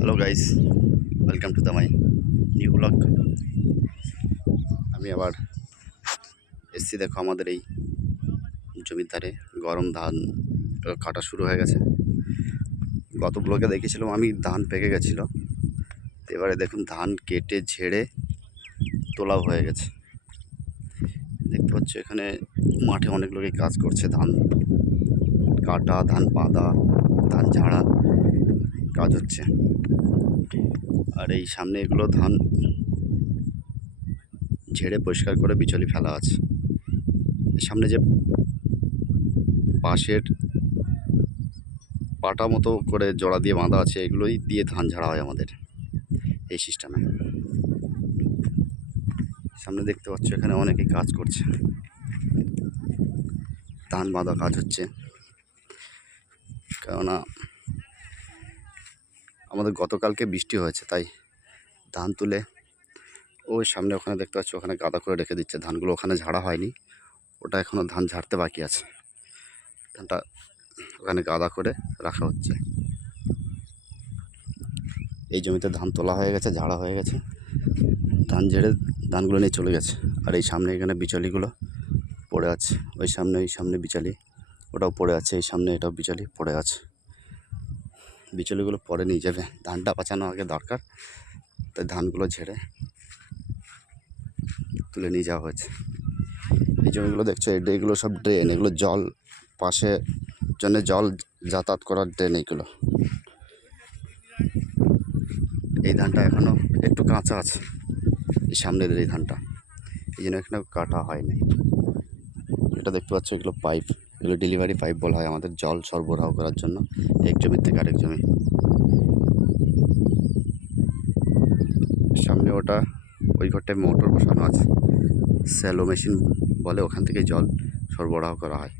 Hello guys, welcome to the my new blog. আমি আবার এসছি, দেখো আমাদের এই জমির ধারে গরম ধান কাটা শুরু হয়ে গেছে। গত ব্লগে দেখেছিলাম আমি ধান পেকে গেছিলো, এবারে দেখুন ধান কেটে ঝেড়ে তোলাও হয়ে গেছে। দেখতে পাচ্ছ এখানে মাঠে অনেক লোকই কাজ করছে, ধান কাটা, ধান বাঁধা, ধান ঝাড়া কাজ হচ্ছে। আর এই সামনে এগুলো ধান ঝেড়ে পরিষ্কার করে বিচলি ফেলা আছে। সামনে যে বাঁশের পাটা মতো করে জোড়া দিয়ে বাঁধা আছে, এগুলোই দিয়ে ধান ঝাড়া হয় আমাদের এই সিস্টেমে। সামনে দেখতে পাচ্ছ এখানে অনেকে কাজ করছে, ধান বাঁধা কাজ হচ্ছে। কেননা আমাদের গতকালকে বৃষ্টি হয়েছে, তাই ধান তুলে ওই সামনে ওখানে দেখতে পাচ্ছ ওখানে গাদা করে রেখে দিচ্ছে ধানগুলো। ওখানে ঝাড়া হয়নি, ওটা এখনও ধান ঝাড়তে বাকি আছে। ধানটা ওখানে গাদা করে রাখা হচ্ছে। এই জমিতে ধান তোলা হয়ে গেছে, ঝাড়া হয়ে গেছে, ধান ঝেড়ে ধানগুলো নিয়ে চলে গেছে। আর এই সামনে এখানে বিচলিগুলো পড়ে আছে, ওই সামনে বিচলি ওটাও পড়ে আছে, এই সামনে এটাও বিচলি পড়ে আছে। বিচলিগুলো পরে নিয়ে যাবে, ধানটা বাঁচানো আগে দরকার, তাই ধানগুলো ঝেড়ে তুলে নিয়ে যাওয়া হয়েছে। এই জমিগুলো দেখছো, এগুলো সব ড্রেন, এগুলো জল পাশে জন্য জল যাতায়াত করার ড্রেন এইগুলো। এই ধানটা এখনও একটু কাঁচা আছে, এই সামনের এই ধানটা, এই জন্য এখানে কাটা হয়নি। এটা দেখতে পাচ্ছ এগুলো পাইপ, এগুলো ডেলিভারি পাইপ বলা হয় আমাদের জল সরবরাহ করার জন্য এক জমির থেকে আরেক জমি। সামনে ওটা ওই ঘরটায় মোটর বসানো আছে, স্যালো মেশিন বলে, ওখান থেকে জল সরবরাহ করা হয়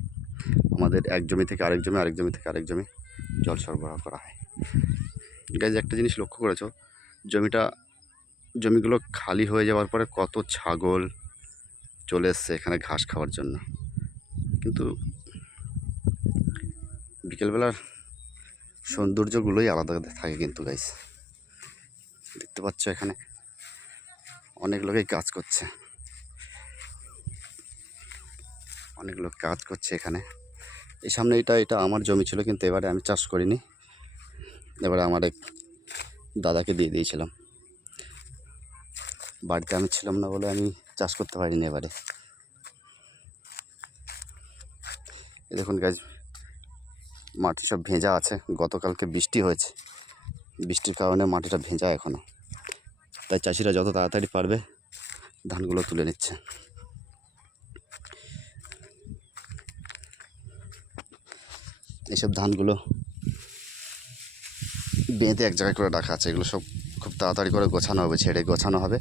আমাদের এক জমি থেকে আরেক জমি, আরেক জমি থেকে আরেক জমি জল সরবরাহ করা হয়। গাইজ একটা জিনিস লক্ষ্য করেছো, জমিগুলো খালি হয়ে যাওয়ার পরে কত ছাগল চলে এসছে এখানে ঘাস খাওয়ার জন্য। কিন্তু বিকেলবেলার সৌন্দর্যগুলোই আলাদা থাকে কিন্তু গাইজ। দেখতে পাচ্ছ এখানে অনেক লোকই কাজ করছে, অনেক লোক কাজ করছে এখানে। এই সামনে এটা আমার জমি ছিল, কিন্তু এবারে আমি চাষ করিনি, এবারে আমার এক দাদাকে দিয়ে দিয়েছিলাম। বাড়িতে আমি ছিলাম না বলে আমি চাষ করতে পারিনি এবারে। দেখুন গাছ, মাটি সব ভেজা আছে, গতকালকে বৃষ্টি হয়েছে, বৃষ্টির কারণে মাটিটা ভেজা এখনও, তাই চাষিরা যত তাড়াতাড়ি পারবে ধানগুলো তুলে নিচ্ছে। এইসব ধানগুলো বেঁধে এক জায়গায় করে রাখা আছে, এগুলো সব খুব তাড়াতাড়ি করে গোছানো হবে, ছেড়ে গোছানো হবে,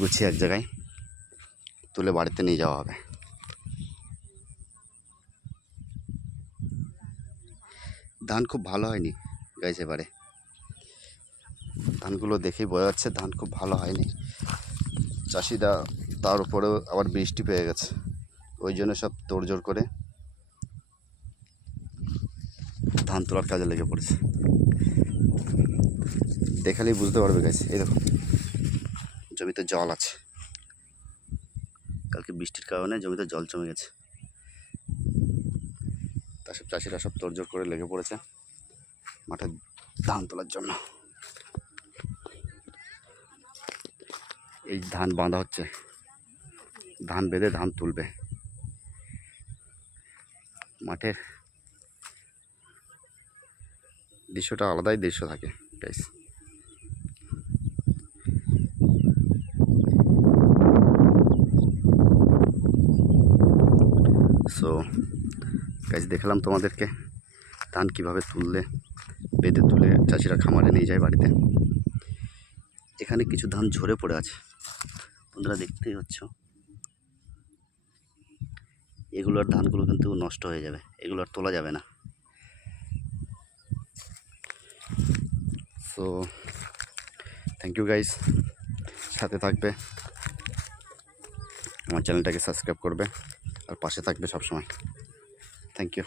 গুছিয়ে এক জায়গায় তুলে বাড়িতে নিয়ে যাওয়া হবে। ধান খুব ভালো হয়নি গাইজ, এবারে ধানগুলো দেখেই বোঝা যাচ্ছে ধান খুব ভালো হয়নি। চাষিরা তার উপরেও আবার বৃষ্টি পেয়ে গেছে, ওই জন্য সব তোড়জোড় করে ধান তোলার কাজে লেগে পড়েছে। দেখালেই বুঝতে পারবে গাইজ, এই দেখো জমিতে জল আছে, কালকে বৃষ্টির কারণে জমিতে জল জমে গেছে, তা সব চাষিরা সব তোড়জোড় করে লেগে পড়েছে মাঠে ধান তোলার জন্য। এই ধান বাঁধা হচ্ছে, ধান বেঁধে ধান তুলবে। মাঠের দৃশ্যটা আলাদাই দৃশ্য থাকে গাইস। সো গাইস, দেখালাম তোমাদেরকে ধান কীভাবে বেঁধে তুলে চাষিরা খামারে নিয়ে যায় বাড়িতে। এখানে কিছু ধান ঝরে পড়ে আছে, তোমরা দেখতেই হচ্ছ, এগুলোর ধানগুলো কিন্তু নষ্ট হয়ে যাবে, এগুলো আর তোলা যাবে না। সো থ্যাংক ইউ গাইস, সাথে থাকবে, আমার চ্যানেলটাকে সাবস্ক্রাইব করবে আর পাশে থাকবে সবসময়। Thank you.